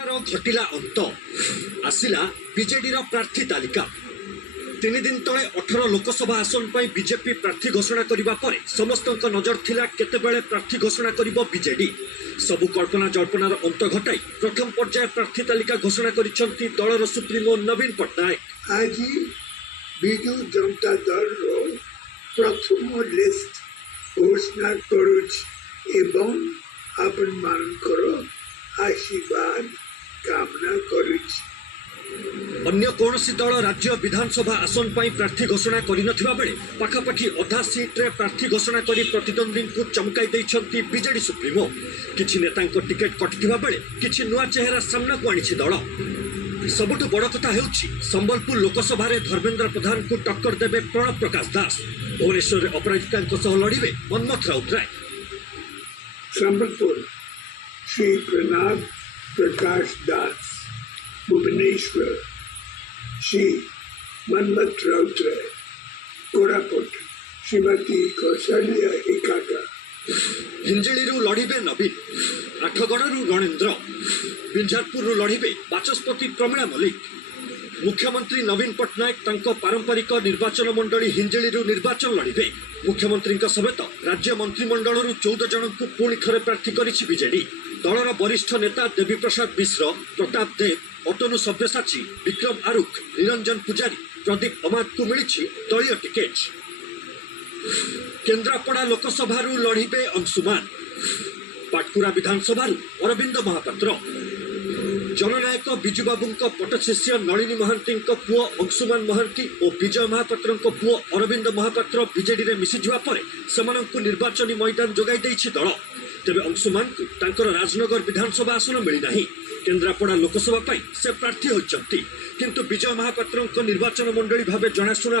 घटिला अंत आसिला बीजेडी प्रार्थी तालिका 3 दिन तले 18 लोकसभा आसन पर बीजेपी प्रार्थी घोषणा करने पर समस्त नजर थिला केतेबेले प्रार्थी घोषणा करिबो बीजेडी। सबु कल्पना जल्पनार अंत घटाई प्रथम पर्याय प्रार्थी तालिका घोषणा करिसेंती दलर सुप्रीमो नवीन पट्टनायक। आज विजु जनता दल प्रथम लिस्ट घोषणा करुच एवं आपण मानकर आशीर्वाद कामना करुच। अन्य कौनसी दल राज्य विधानसभा आसन पर प्रार्थी घोषणा करनथिबा बेले पाखापाखि अधा सीट्रे प्रार्थी घोषणा करी प्रतिद्वंदी को चमकाई दैछंती बीजेडी सुप्रीमो। किछि नेतांको टिकेट कटिथिबा बेले किछि नुआ चेहरा सामना को आनिछि दल। सबुठु बड़ कथा हेउछि संबलपुर लोकसभा रे धर्मेंद्र प्रधान को टक्कर देबे प्रणव प्रकाश दास। भुवनेश्वर रे अपराजितांको सह लड़िबे मनमथ राउतराय। संबलपुर श्री प्रणव प्रकाश दास, भुवनेश्वर श्री मनमथ राउतराय, कोरापुट श्रीमती कौशल्या एकाका। हिंजिळीरू लड़िबे नवीन, आठगड़ू रणेन्द्र, बिंझारपुर लड़िबे बाचस्पति प्रमीला मल्लिक। मुख्यमंत्री नवीन पट्टनायक तांको पारंपरिक निर्वाचन मंडली हिंजिळीरू निर्वाचन लड़िबे। मुख्यमंत्री समेत राज्य मंत्रिमंडल 14 जन को पुणी थरे प्रार्थी करिछि बीजेडी। दलर वरिष्ठ नेता देवी प्रसाद मिश्र, प्रताप देव, अतनु सब्यसाची, विक्रम आरुख, निरंजन पुजारी, प्रदीप अमात को मिली दलीय टिकेट। केन्द्रापड़ा लोकसभा लड़िबे अंशुमान, पाटकुरा विधानसभा अरविंद महापात्र। जननायक बिजुबाबू पट शिष्य नलिनी महांती पुओ अंशुमान महांती और विजय महापात्र पुओ अरविंद महापात्र बीजेडी रे मिसिजिबा परे सेमानंकु निर्वाचनी मैदान जोगाई दैछि दल। तेबे अंशुमान को तांकर राजनगर विधानसभा आसन मिली नाही। केन्द्रापड़ा लोकसभा से प्रार्थी होइछंती, किंतु विजय महापात्र निर्वाचन मंडली भावे जनाशुना